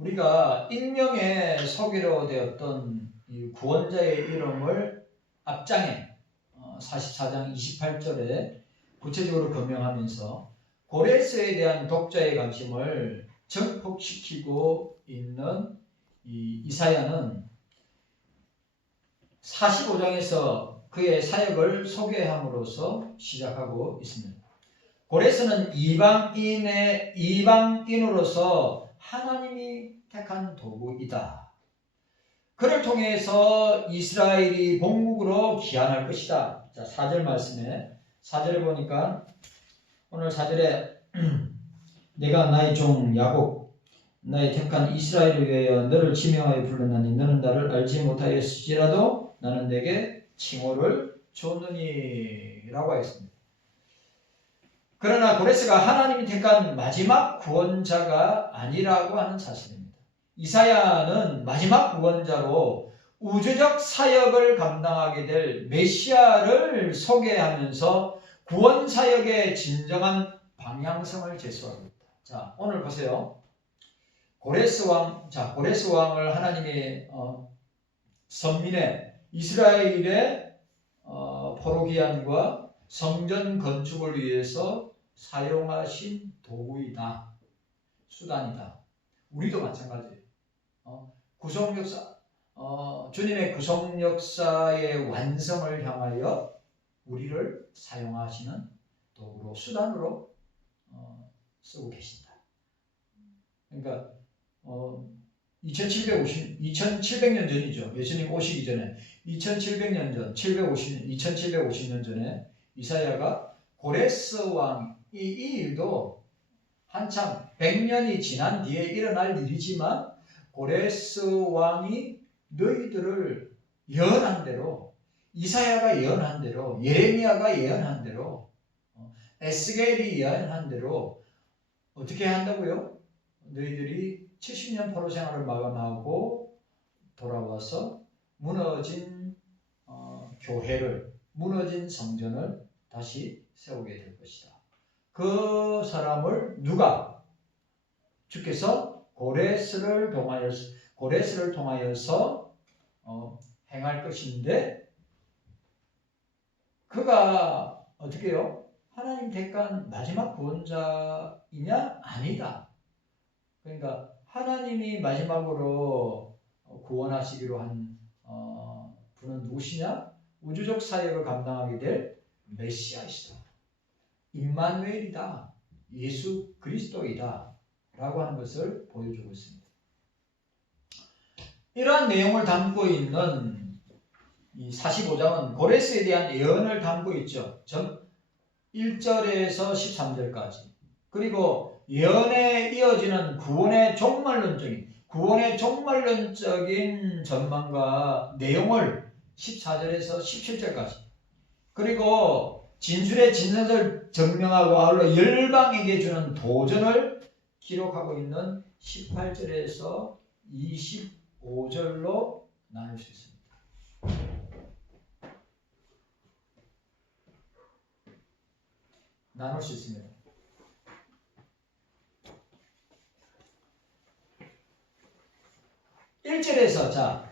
우리가 익명의 소개로 되었던 이 구원자의 이름을 앞장에 44장 28절에 구체적으로 검명하면서 고레스에 대한 독자의 관심을 증폭시키고 있는 이 이사야는 45장에서 그의 사역을 소개함으로써 시작하고 있습니다. 고레스는 이방인으로서 하나님이 택한 도구이다. 그를 통해서 이스라엘이 본국으로 귀환할 것이다. 자, 4절 말씀에 4절에 보니까 오늘 4절에 내가 나의 종 야곱 나의 택한 이스라엘을 위하여 너를 지명하여 불렀나니 너는 나를 알지 못하였을지라도 나는 내게 칭호를 줬느니 라고 하였습니다. 그러나 고레스가 하나님이 택한 마지막 구원자가 아니라고 하는 사실입니다. 이사야는 마지막 구원자로 우주적 사역을 감당하게 될 메시아를 소개하면서 구원 사역의 진정한 방향성을 제시하고 있다. 자, 오늘 보세요. 고레스 왕을 하나님이 선민의 이스라엘의 포로기한과 성전 건축을 위해서 사용하신 도구이다. 수단이다. 우리도 마찬가지예요. 구속 역사, 주님의 구속 역사의 완성을 향하여 우리를 사용하시는 도구로, 수단으로 쓰고 계신다. 그러니까 2700년 전이죠. 예수님 오시기 전에 2700년 전, 2750년 전에 이사야가 고레스 왕 이 일도 한참 100년이 지난 뒤에 일어날 일이지만 고레스 왕이 너희들을 예언한 대로, 이사야가 예언한 대로, 예레미야가 예언한 대로, 에스겔이 예언한 대로 어떻게 한다고요? 너희들이 70년 포로 생활을 마감하고 돌아와서 무너진 교회를, 무너진 성전을 다시 세우게 될 것이다. 그 사람을 누가? 주께서 고레스를 통하여서 행할 것인데, 그가 어떻게 해요? 하나님 택한 마지막 구원자이냐? 아니다. 그러니까 하나님이 마지막으로 구원하시기로 한 분은 누구시냐? 우주적 사역을 감당하게 될 메시아이시다. 임마누엘이다. 예수 그리스도이다. 라고 하는 것을 보여주고 있습니다. 이러한 내용을 담고 있는 이 45장은 고레스에 대한 예언을 담고 있죠. 1절에서 13절까지. 그리고 예언에 이어지는 구원의 종말론적인 전망과 내용을 14절에서 17절까지. 그리고 진술의 진선을 증명하고 아울러 열방에게 주는 도전을 기록하고 있는 18절에서 25절로 나눌 수 있습니다. 나눌 수 있습니다. 1절에서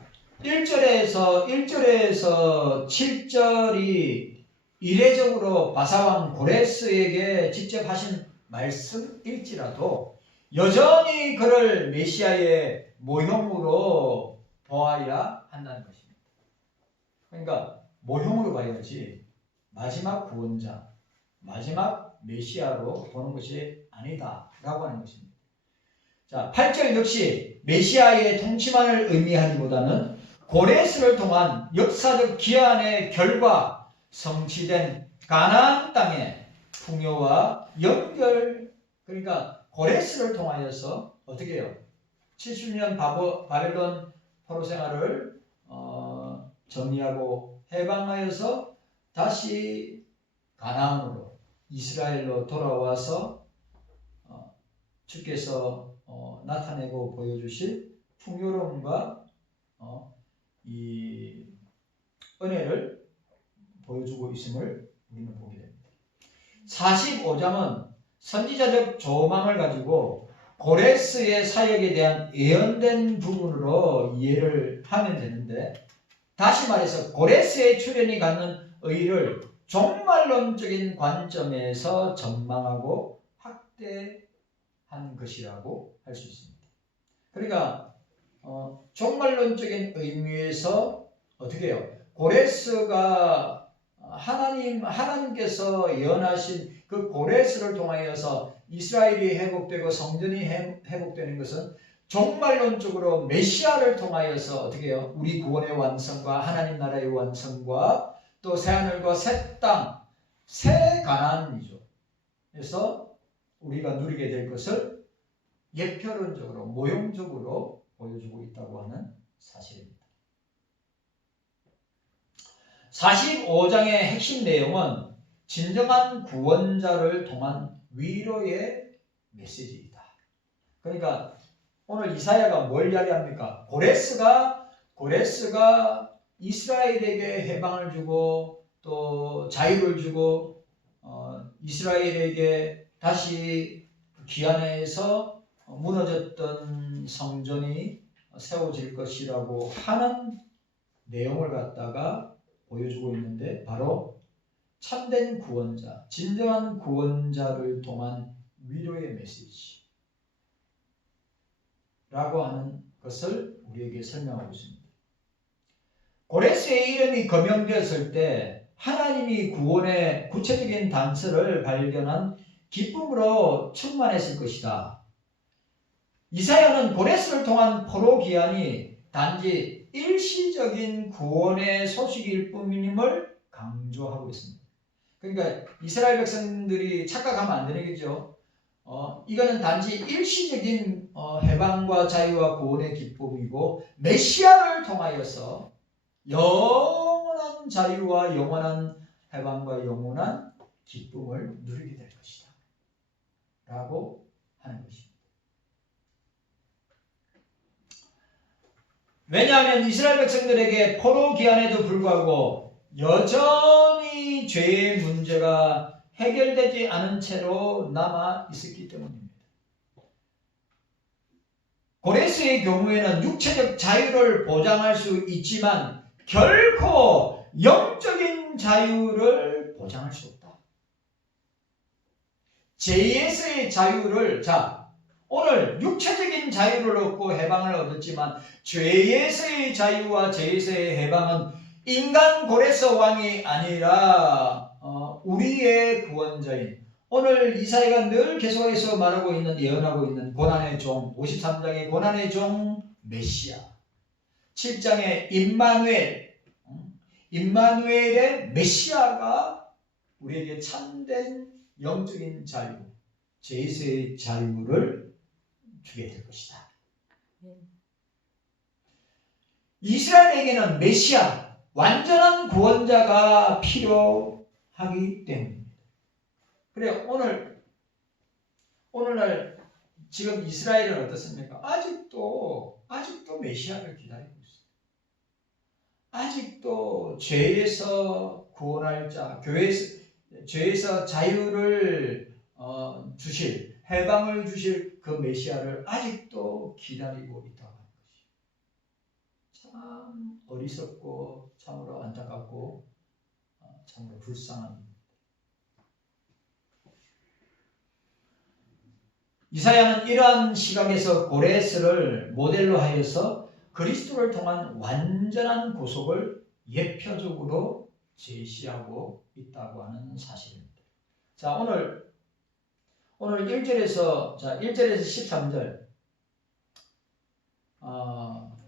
7절이 이례적으로 바사왕 고레스에게 직접 하신 말씀일지라도 여전히 그를 메시아의 모형으로 보아야 한다는 것입니다. 그러니까 모형으로 봐야지 마지막 구원자, 마지막 메시아로 보는 것이 아니다라고 하는 것입니다. 자, 8절 역시 메시아의 통치만을 의미하기보다는 고레스를 통한 역사적 기한의 결과 성취된 가나안 땅의 풍요와 연결, 그러니까 고레스를 통하여서 어떻게 해요? 70년 바벨론 포로 생활을 정리하고 해방하여서 다시 가나안으로, 이스라엘로 돌아와서 주께서 나타내고 보여주실 풍요로움과 이 은혜를 보여주고 있음을 우리는 보게 됩니다. 45장은 선지자적 조망을 가지고 고레스의 사역에 대한 예언된 부분으로 이해를 하면 되는데, 다시 말해서 고레스의 출현이 갖는 의의를 종말론적인 관점에서 전망하고 확대한 것이라고 할 수 있습니다. 그러니까 종말론적인 의미에서 어떻게 해요? 고레스가 하나님께서 예언하신 그 고레스를 통하여서 이스라엘이 회복되고 성전이 회복되는 것은 종말론적으로 메시아를 통하여서 어떻게 해요? 우리 구원의 완성과 하나님 나라의 완성과 또 새하늘과 새 땅, 새 가나안이죠. 그래서 우리가 누리게 될 것을 예표론적으로, 모형적으로 보여주고 있다고 하는 사실입니다. 45장의 핵심 내용은 진정한 구원자를 통한 위로의 메시지이다. 그러니까 오늘 이사야가 뭘 이야기합니까? 고레스가 이스라엘에게 해방을 주고 또 자유를 주고 이스라엘에게 다시 기한에서 무너졌던 성전이 세워질 것이라고 하는 내용을 갖다가 보여주고 있는데, 바로 참된 구원자, 진정한 구원자를 통한 위로의 메시지 라고 하는 것을 우리에게 설명하고 있습니다. 고레스의 이름이 거명되었을 때 하나님이 구원의 구체적인 단서를 발견한 기쁨으로 충만했을 것이다. 이사야는 고레스를 통한 포로 기한이 단지 일시적인 구원의 소식일 뿐임을 강조하고 있습니다. 그러니까 이스라엘 백성들이 착각하면 안 되는 거죠. 이거는 단지 일시적인 해방과 자유와 구원의 기쁨이고, 메시아를 통하여서 영원한 자유와 영원한 해방과 영원한 기쁨을 누리게 될 것이다 라고 하는 것입니다. 왜냐하면 이스라엘 백성들에게 포로 기한에도 불구하고 여전히 죄의 문제가 해결되지 않은 채로 남아 있었기 때문입니다. 고레스의 경우에는 육체적 자유를 보장할 수 있지만 결코 영적인 자유를 보장할 수 없다. 죄에서의 자유를, 오늘 육체적인 자유를 얻고 해방을 얻었지만 죄에서의 자유와 죄에서의 해방은 인간 고레스 왕이 아니라 우리의 구원자인, 오늘 이사야가 늘 계속해서 말하고 있는, 예언하고 있는 고난의 종, 53장의 고난의 종 메시아, 7장의 임마누엘의 메시아가 우리에게 참된 영적인 자유, 죄에서의 자유를 주게 될 것이다. 이스라엘에게는 메시아, 완전한 구원자가 필요하기 때문입니다. 그래, 오늘날 지금 이스라엘은 어떻습니까? 아직도 메시아를 기다리고 있어요. 아직도 죄에서 구원할 자, 죄에서 자유를 주실, 해방을 주실 그 메시아를 아직도 기다리고 있다고 하는 것이죠. 참 어리석고 참으로 안타깝고 참으로 불쌍한 일입니다. 이사야는 이러한 시각에서 고레스를 모델로 하여서 그리스도를 통한 완전한 구속을 예표적으로 제시하고 있다고 하는 사실입니다. 자, 오늘 1절에서 13절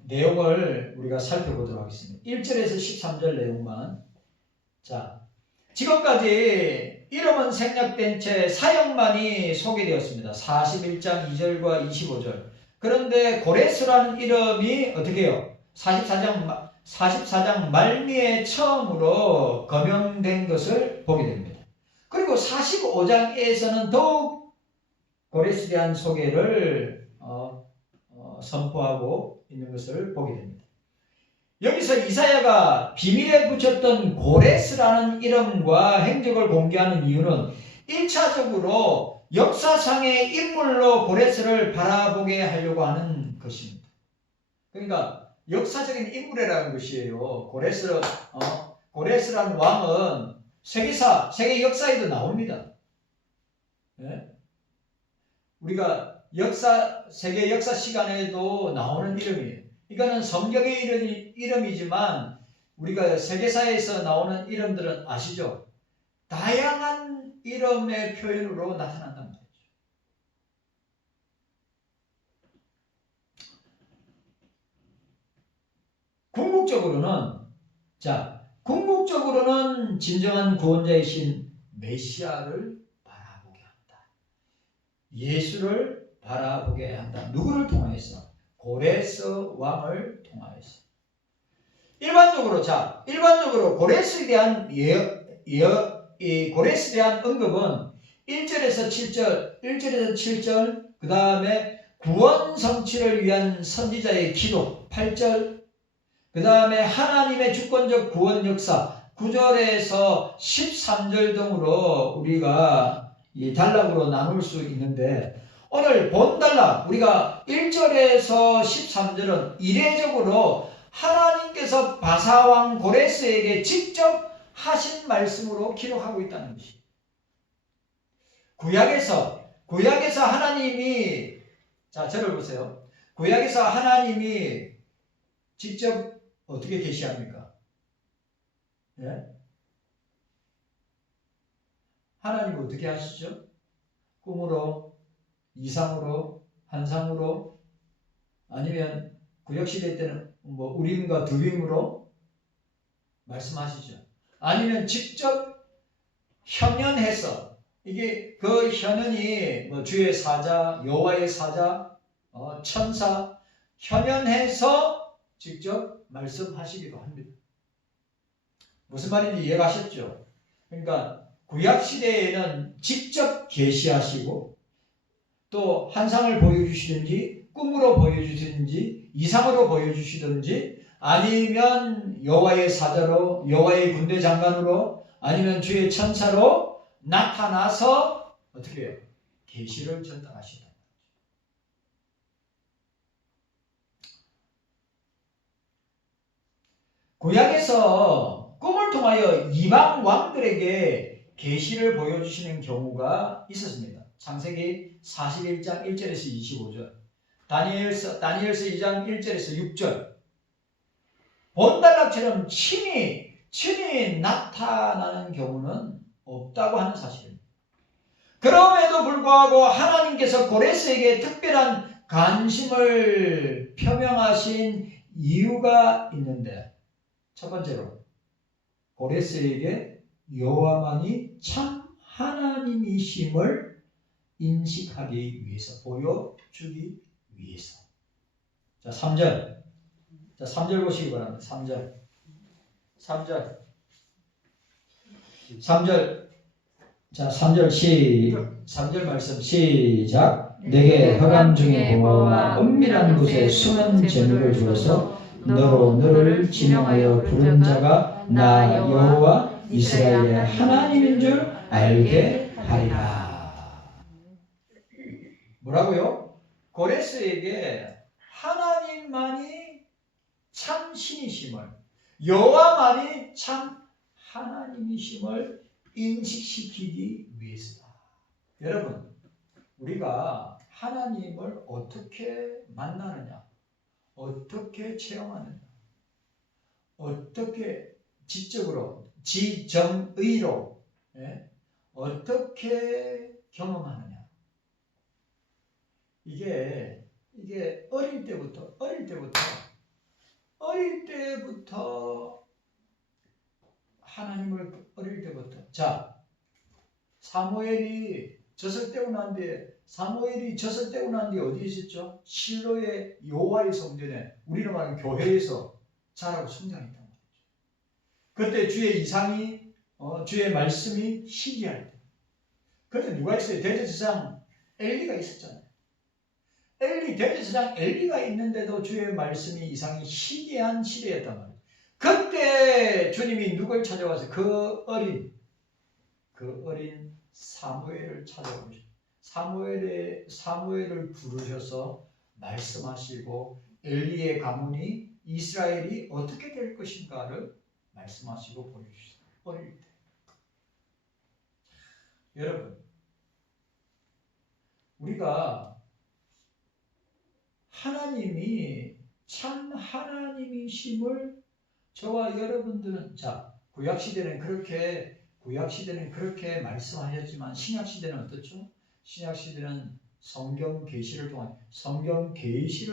내용을 우리가 살펴보도록 하겠습니다. 1절에서 13절 내용만. 자, 지금까지 이름은 생략된 채 사역만이 소개되었습니다. 41장 2절과 25절. 그런데 고레스라는 이름이 어떻게 해요? 44장 말미에 처음으로 거명된 것을 보게 됩니다. 그리고 45장에서는 더욱 고레스에 대한 소개를 선포하고 있는 것을 보게 됩니다. 여기서 이사야가 비밀에 붙였던 고레스라는 이름과 행적을 공개하는 이유는 1차적으로 역사상의 인물로 고레스를 바라보게 하려고 하는 것입니다. 그러니까 역사적인 인물이라는 것이에요. 고레스라는 왕은 세계 역사에도 나옵니다. 네? 우리가 세계 역사 시간에도 나오는 이름이에요. 이거는 성경의 이름이지만 우리가 세계사에서 나오는 이름들은 아시죠? 다양한 이름의 표현으로 나타난단 말이죠. 궁극적으로는 진정한 구원자이신 메시아를 바라보게 한다. 예수를 바라보게 한다. 누구를 통해서? 고레스 왕을 통하여서. 일반적으로 고레스에 대한 고레스에 대한 언급은 1절에서 7절, 그 다음에 구원 성취를 위한 선지자의 기도 8절, 그 다음에 하나님의 주권적 구원 역사 9절에서 13절 등으로 우리가 이 단락으로 나눌 수 있는데, 오늘 본 단락 우리가 1절에서 13절은 이례적으로 하나님께서 바사왕 고레스에게 직접 하신 말씀으로 기록하고 있다는 것입니다. 구약에서 하나님이, 자, 저를 보세요. 구약에서 하나님이 직접 어떻게 계시합니까? 예? 하나님은 어떻게 하시죠? 꿈으로, 이상으로, 환상으로, 아니면 구약시대 때는 우림과 두림으로 말씀하시죠. 아니면 직접 현현해서, 이게 그 현현이 주의 사자, 여호와의 사자, 천사, 현현해서 직접 말씀하시기도 합니다. 무슨 말인지 이해가셨죠? 그러니까 구약시대에는 직접 계시하시고, 또 환상을 보여주시든지 꿈으로 보여주시든지 이상으로 보여주시든지, 아니면 여호와의 사자로, 여호와의 군대 장관으로, 아니면 주의 천사로 나타나서 어떻게 해요? 계시를 전달하신다. 구약에서 꿈을 통하여 이방 왕들에게 계시를 보여주시는 경우가 있었습니다. 창세기 41장 1절에서 25절, 다니엘서 2장 1절에서 6절. 본단락처럼 친히 나타나는 경우는 없다고 하는 사실입니다. 그럼에도 불구하고 하나님께서 고레스에게 특별한 관심을 표명하신 이유가 있는데, 첫 번째로 고레스에게 여호와만이 참 하나님이심을 인식하기 위해서, 보여주기 위해서. 자, 3절. 자, 3절 보시기 바랍니다. 3절. 자, 3절 말씀 시작. 내게 흑암 중에 보호와 은밀한 곳에 숨은 재물을 주어서 너로 너를 지명하여 부른 자가 나 여호와 이스라엘의 하나님인 줄 알게 하리라. 뭐라고요? 고레스에게 하나님만이 참 신이심을, 여호와만이 참 하나님이심을 인식시키기 위해서다. 여러분, 우리가 하나님을 어떻게 만나느냐, 어떻게 체험하느냐, 어떻게 지적으로, 지정의로, 어떻게 경험하느냐. 이게 어릴 때부터 하나님을 어릴 때부터. 자, 사무엘이 젖을 떼고 난 뒤에 어디 있었죠? 실로의 여호와의 성전에, 우리로 말하면 교회에서 자라고 성장했단 말이죠. 그때 주의 이상이, 주의 말씀이 희귀할 때, 그때 누가 있어요? 대제사장 엘리가 있었잖아요. 대제사장 엘리가 있는데도 주의 말씀이, 이상이 희귀한 시대였단 말이에요. 그때 주님이 누굴 찾아와서 그 어린 사무엘을 찾아오셨어요. 사무엘을 부르셔서 말씀하시고 엘리의 가문이 이스라엘이 어떻게 될 것인가를 말씀하시고 보여주셨어요. 어릴 때. 여러분, 우리가 하나님이 참 하나님이심을 저와 여러분들은 구약 시대는 그렇게 말씀하셨지만 신약 시대는 어떻죠? 신약 시대는 성경 계시를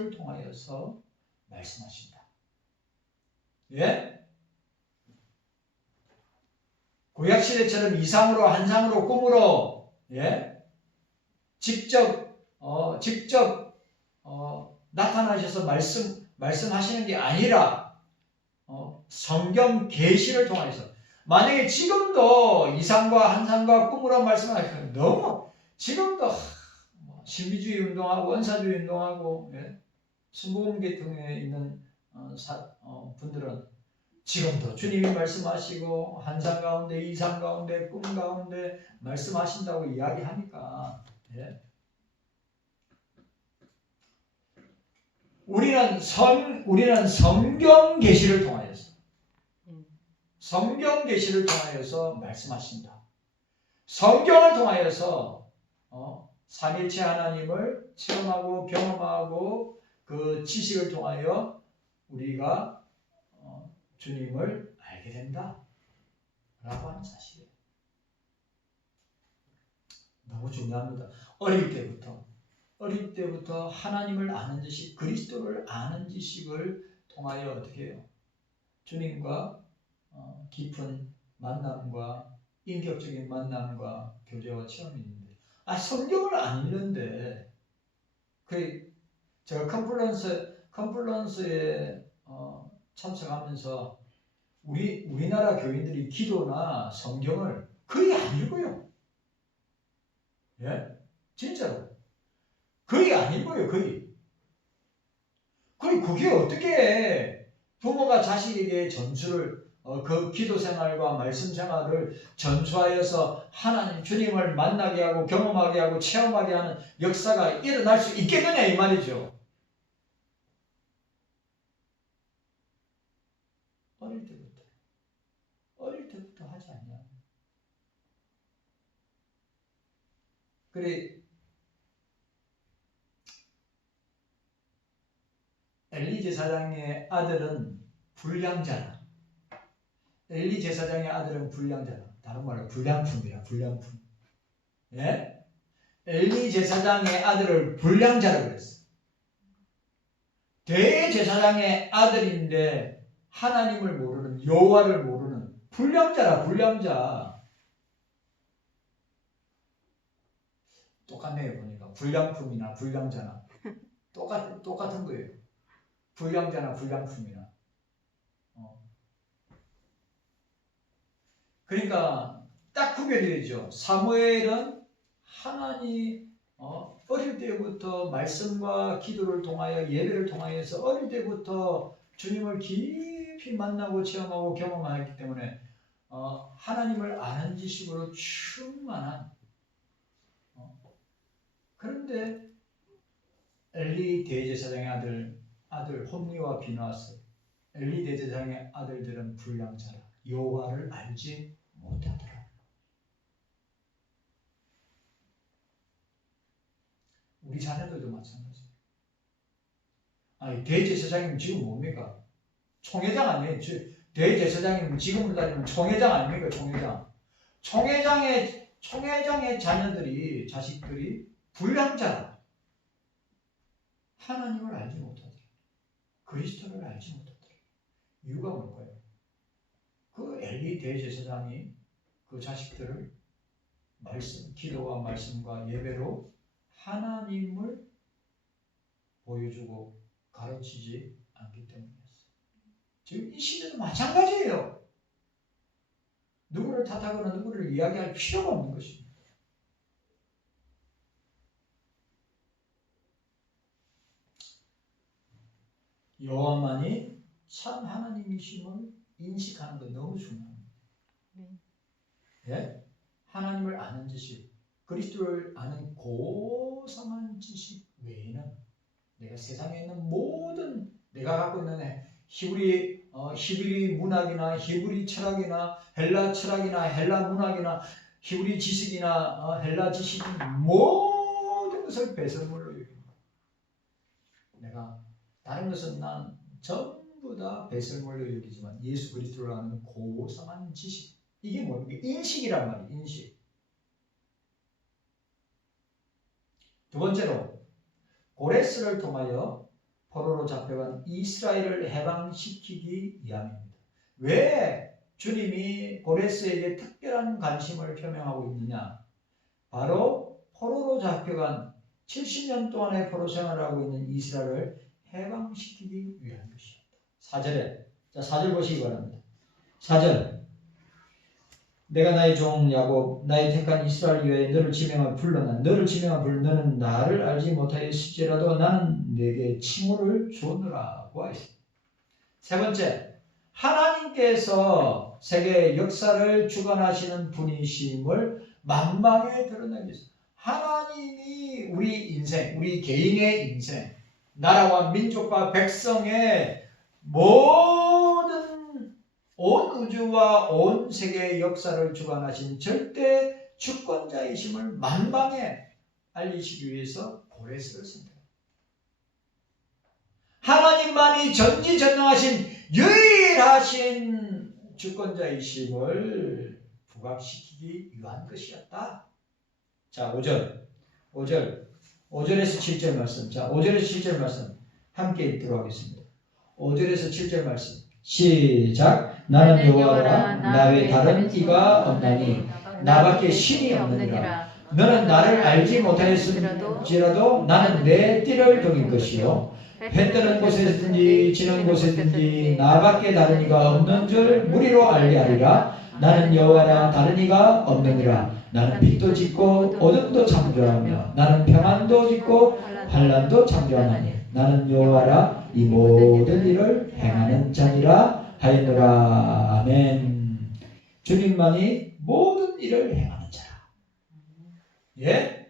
통하여서 말씀하신다. 예? 구약 시대처럼 이상으로 환상으로 꿈으로 직접 나타나셔서 말씀하시는 게 아니라 성경 계시를 통해서. 만약에 지금도 이상과 환상과 꿈으로 말씀하시면 너무 지금도 신비주의 운동하고 원사주의 운동하고 순복음 계통에 있는 분들은 지금도 주님이 말씀하시고 환상 가운데 이상 가운데 꿈 가운데 말씀하신다고 이야기하니까 우리는 성경 계시를 통하여서 말씀하신다. 성경을 통하여서 삼일체 하나님을 체험하고 경험하고 그 지식을 통하여 우리가 주님을 알게 된다 라고 하는 사실이에요. 너무 중요합니다. 어릴 때부터 하나님을 아는 지식, 그리스도를 아는 지식을 통하여 어떻게 해요? 주님과 깊은 만남과 인격적인 만남과 교제와 체험이 있는데 성경을 안 읽는데 제가 컨퍼런스에 참석하면서 우리나라 교인들이 기도나 성경을 거의 안 읽어요. 진짜로. 거의 안 읽어요. 거의 그게 어떻게 부모가 자식에게 전수를 그 기도 생활과 말씀 생활을 전수하여서 하나님 주님을 만나게 하고 경험하게 하고 체험하게 하는 역사가 일어날 수 있겠느냐 이 말이죠. 어릴 때부터 하지 않냐. 그래 엘리 제사장의 아들은 불량자라. 엘리 제사장의 아들은 불량자라. 다른 말로 불량품이라. 불량품. 엘리 제사장의 아들을 불량자라고 그랬어. 대제사장의 아들인데 하나님을 모르는, 여호와를 모르는 불량자라. 불량자. 똑같네요. 보니까 불량품이나 불량자나 똑같은 거예요. 불량자나 불량품이나. 그러니까 딱 구별되죠. 사무엘은 하나님 어릴 때부터 말씀과 기도를 통하여 예배를 통하여서 어릴 때부터 주님을 깊이 만나고 체험하고 경험하였기 때문에 하나님을 아는 지식으로 충만한. 그런데 엘리 대제사장의 아들 홈리와 비나스, 엘리 대제사장의 아들들은 불량자라. 여호와를 알지 못하더라. 우리 자녀들도 마찬가지예요. 아니, 대제사장님 지금 뭡니까? 총회장 아니에요? 대제사장님 지금으로 따지면 총회장 아닙니까? 총회장의 자식들이 불량자라. 하나님을 알지 못하더라. 그리스도를 알지 못하더라. 이유가 뭘까요? 그 엘리 대제사장이 그 자식들을 기도와 말씀과 예배로 하나님을 보여주고 가르치지 않기 때문이었어요. 지금 이 시대도 마찬가지예요. 누구를 탓하거나 누구를 이야기할 필요가 없는 것입니다. 여호와만이 참 하나님이심을 인식하는 건 너무 중요합니다. 하나님을 아는 지식, 그리스도를 아는 고상한 지식 외에는 내가 세상에 있는 모든 내가 갖고 있는 히브리 문학이나 히브리 철학이나 헬라 철학이나 헬라 문학이나 히브리 지식이나 헬라 지식 모든 것을 배설물로 여깁니다. 내가 다른 것은 난 전부 다 배설물로 여기지만 예수 그리스도를 아는 고상한 지식, 이게 뭡니까? 인식이란 말이에요. 인식. 두 번째로 고레스를 통하여 포로로 잡혀간 이스라엘을 해방시키기 위함입니다. 왜 주님이 고레스에게 특별한 관심을 표명하고 있느냐? 바로 포로로 잡혀간 70년 동안의 포로 생활을 하고 있는 이스라엘을 해방시키기 위한 것이었다. 4절에, 자 4절 보시기 바랍니다. 4절, 내가 나의 종 야곱 나의 택한 이스라엘 위에 너를 지명한 불러나 너를 지명한 불 너는 나를 알지 못하였을지라도 나는 내게 칭호를 주노라고 하였습니다. 세 번째, 하나님께서 세계 역사를 주관하시는 분이심을 만방에 드러내기 위해서 하나님이 우리 인생, 우리 개인의 인생, 나라와 민족과 백성의 모든 온 우주와 온 세계의 역사를 주관하신 절대 주권자이심을 만방에 알리시기 위해서 고레스를 선택합니다. 하나님만이 전지전능하신 유일하신 주권자이심을 부각시키기 위한 것이었다. 자, 5절에서 7절 말씀. 자, 5절에서 7절 말씀 함께 읽도록 하겠습니다. 5절에서 7절 말씀. 시작. 나는 여호와라 나 외 다른 이가 없나니 나밖에 신이 없느니라. 너는 나를 알지 못하였을지라도 나는 내 띠를 동일 것이요 해 뜨는 곳에든지 지는 곳에든지 나밖에 다른 이가 없는 줄 무리로 알리하리라. 나는 여호와라 다른 이가 없느니라. 나는 빛도 짓고 어둠도 창조하며 나는 평안도 짓고 환난도 창조하나니 나는 여호와라 이 모든 일을 행하는 자니라 하였노라. 아멘. 주님만이 모든 일을 행하는 자라. 예?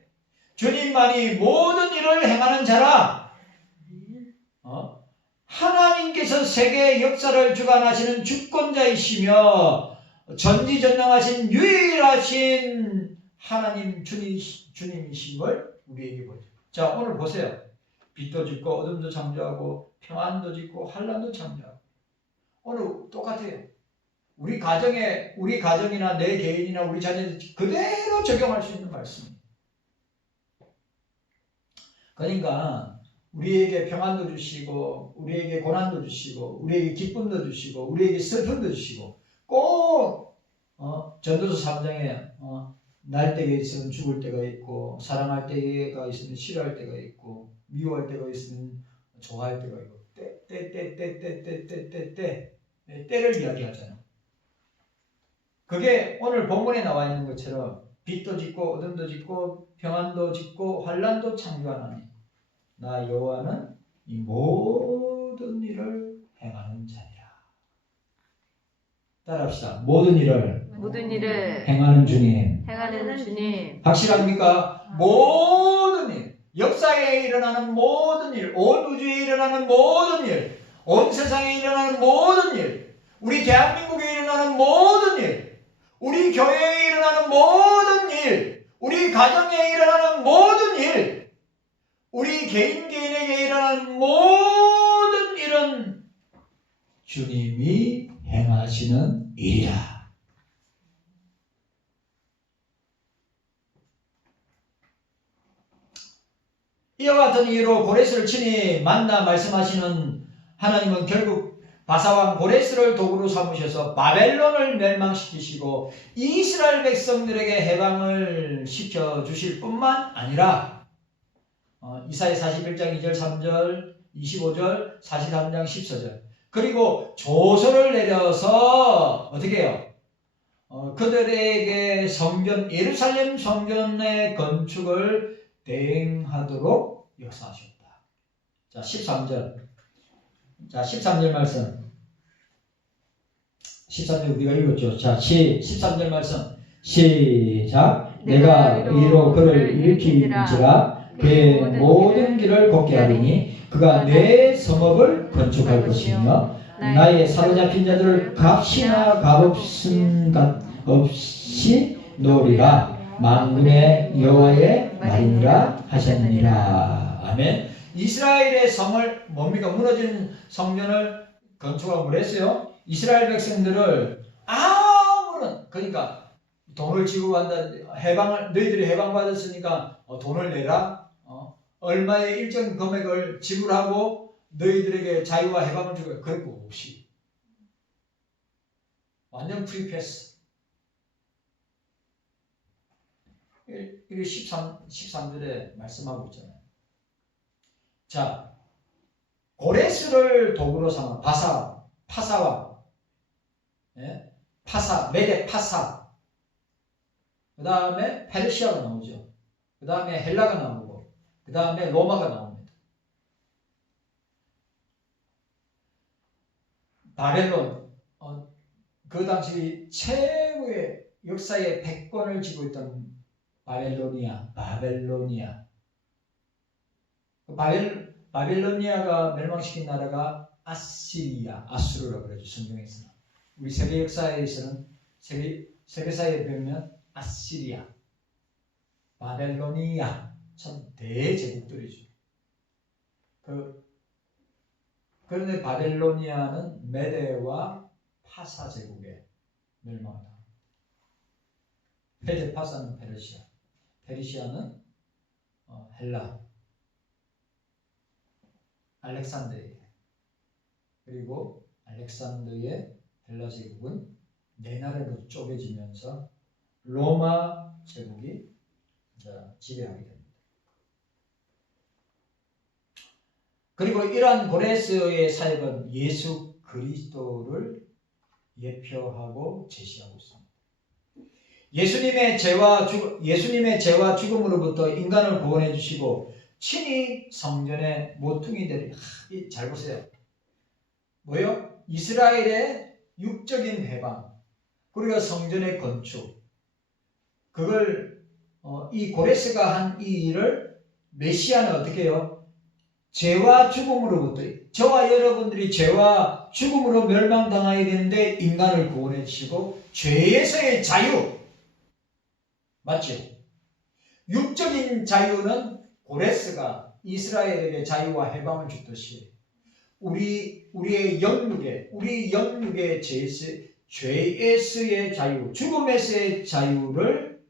주님만이 모든 일을 행하는 자라. 하나님께서 세계의 역사를 주관하시는 주권자이시며 전지전능하신 유일하신 하나님 주님이심을 우리에게 보여줍니다. 자, 오늘 보세요. 빛도 짓고 어둠도 창조하고 평안도 짓고 환난도 창조하고. 오늘 똑같아요. 우리 가정이나 내 개인이나 우리 자녀들 그대로 적용할 수 있는 말씀입니다. 그러니까 우리에게 평안도 주시고 우리에게 고난도 주시고 우리에게 기쁨도 주시고 우리에게 슬픔도 주시고 꼭 전도서 3장에 날 때가 있으면 죽을 때가 있고 사랑할 때가 있으면 싫어할 때가 있고 미워할 때가 있으면 좋아할 때가 있고 때를 이야기하잖아. 그게 오늘 본문에 나와 있는 것처럼 빛도 짓고 어둠도 짓고 평안도 짓고 환난도 창조하나니 나 여호와는 이 모든 일을 행하는 자니라. 따라합시다. 모든 일을 행하는 주님. 확실합니까? 모든 일, 역사에 일어나는 모든 일, 온 우주에 일어나는 모든 일, 온 세상에 일어나는 모든 일, 우리 대한민국에 일어나는 모든 일, 우리 교회에 일어나는 모든 일, 우리 가정에 일어나는 모든 일, 우리 개인에게 일어나는 모든 일은 주님이 행하시는 일이라. 이와 같은 이유로 고레스를 친히 만나 말씀하시는 하나님은 결국 바사왕 고레스를 도구로 삼으셔서 바벨론을 멸망시키시고 이스라엘 백성들에게 해방을 시켜주실 뿐만 아니라 이사야 41장 2절 3절 25절 43장 14절 그리고 조서를 내려서 어떻게 해요? 그들에게 성전 예루살렘 성전의 건축을 대행하도록 역사하셨다. 자 13절. 자 13절 말씀. 13절 우리가 읽었죠. 자 13절 말씀. 시작. 내가 의로 그를 일으킨지라 그의 모든 길을 걷게 하리니 그가 내 성읍을 건축할 것이며 나의 사로잡힌 자들을 값이나 값없음 없이 놓으리라. 만군의 여호와의 말이니라 하셨느니라. 아멘. 이스라엘의 성을 뭡니까? 무너진 성전을 건축하고 그랬어요. 이스라엘 백성들을 아무런, 그러니까 돈을 지고 간다. 너희들이 해방받았으니까 돈을 내라. 얼마의 일정 금액을 지불하고 너희들에게 자유와 해방을 주고, 그런 거 없이 완전 프리패스. 13절에 말씀하고 있잖아요. 자, 고레스를 도구로 삼아 파사와 메데 파사, 그 다음에 페르시아가 나오죠. 그 다음에 헬라가 나오고, 그 다음에 로마가 나옵니다. 바벨론, 그 당시 최고의 역사의 백권을 쥐고 있던 바벨로니아. 바벨로니아가 멸망시킨 나라가 아수르라고 그러죠. 성경에서는. 우리 세계 역사에서는 세계사에 보면 아시리아, 바벨로니아, 참 대제국들이죠. 그런데 바벨로니아는 메데와 파사 제국에 멸망하다. 메데 파사는 페르시아, 페르시아는 헬라, 알렉산드리아. 그리고 알렉산드의 헬라 제국은 네 나라로 쪼개지면서 로마 제국이 지배하게 됩니다. 그리고 이러한 고레스의 사역은 예수 그리스도를 예표하고 제시하고 있습니다. 예수님의 죄와 죽음으로부터 인간을 구원해 주시고 친히 성전의 모퉁이 되리. 잘 보세요. 뭐요? 이스라엘의 육적인 해방, 그리고 성전의 건축, 그걸 이 고레스가 한 이 일을 메시아는 어떻게 해요? 죄와 죽음으로부터, 저와 여러분들이 죄와 죽음으로 멸망당하게 되는데 인간을 구원해 주시고 죄에서의 자유, 맞죠? 육적인 자유는 고레스가 이스라엘에게 자유와 해방을 주듯이 우리 영육의 죄에서의 자유, 죽음에서의 자유를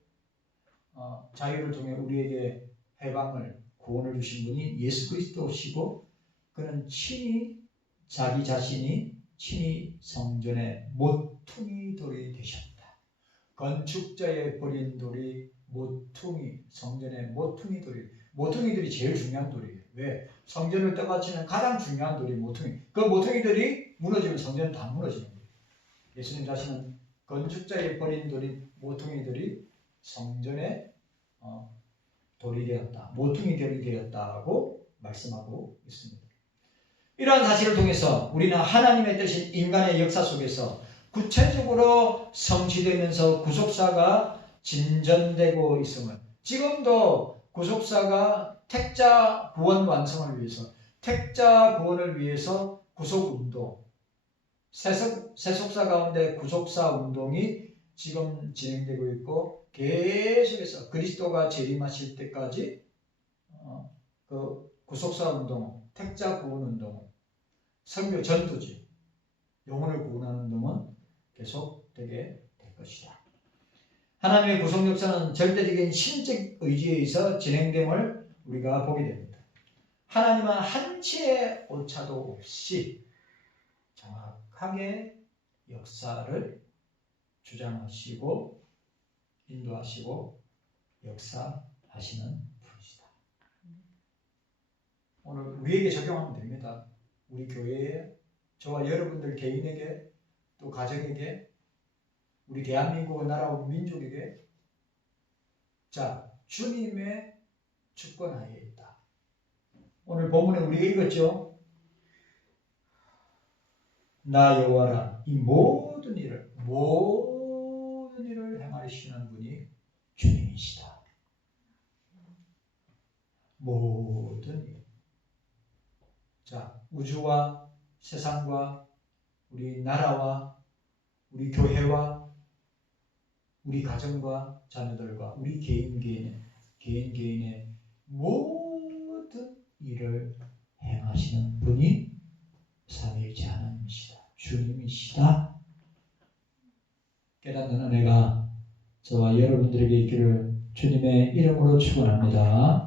통해 우리에게 해방을, 구원을 주신 분이 예수 그리스도시고, 그는 자기 자신이 친히 성전의 모퉁이 돌이 되셨다. 건축자의 버린 돌이 성전의 모퉁이 돌이. 모퉁이들이 제일 중요한 돌이에요. 왜? 성전을 떠받치는 가장 중요한 돌이 모퉁이. 그 모퉁이들이 무너지면 성전은 다 무너지는 거예요. 예수님 자신은 건축자의 버린 모퉁이들이 성전의 돌이 되었다, 모퉁이 돌이 되었다고 말씀하고 있습니다. 이러한 사실을 통해서 우리는 하나님의 뜻인 인간의 역사 속에서 구체적으로 성취되면서 구속사가 진전되고 있음을, 지금도 구속사가 택자 구원 완성을 위해서, 택자 구원을 위해서 구속운동, 세속사 가운데 구속사 운동이 지금 진행되고 있고, 계속해서 그리스도가 재림하실 때까지 그 구속사 운동, 택자 구원 운동, 선교 전투지, 영혼을 구원하는 운동은 계속되게 될 것이다. 하나님의 구속 역사는 절대적인 신적 의지에 의해서 진행됨을 우리가 보게 됩니다. 하나님은 한치의 오차도 없이 정확하게 역사를 주장하시고 인도하시고 역사하시는 분이시다. 오늘 우리에게 적용하면 됩니다. 우리 교회에, 저와 여러분들 개인에게, 또 가정에게, 우리 대한민국의 나라와 민족에게, 자, 주님의 주권하에 있다. 오늘 본문에 우리가 읽었죠? 나 여호와라, 이 모든 일을 행하시는 분이 주님이시다. 모든 일. 자, 우주와 세상과 우리 나라와 우리 교회와 우리 가정과 자녀들과 우리 개인의 모든 일을 행하시는 분이 삼위일체 하나님이시다. 주님이시다. 깨닫는 은혜가 저와 여러분들에게 있기를 주님의 이름으로 축원합니다.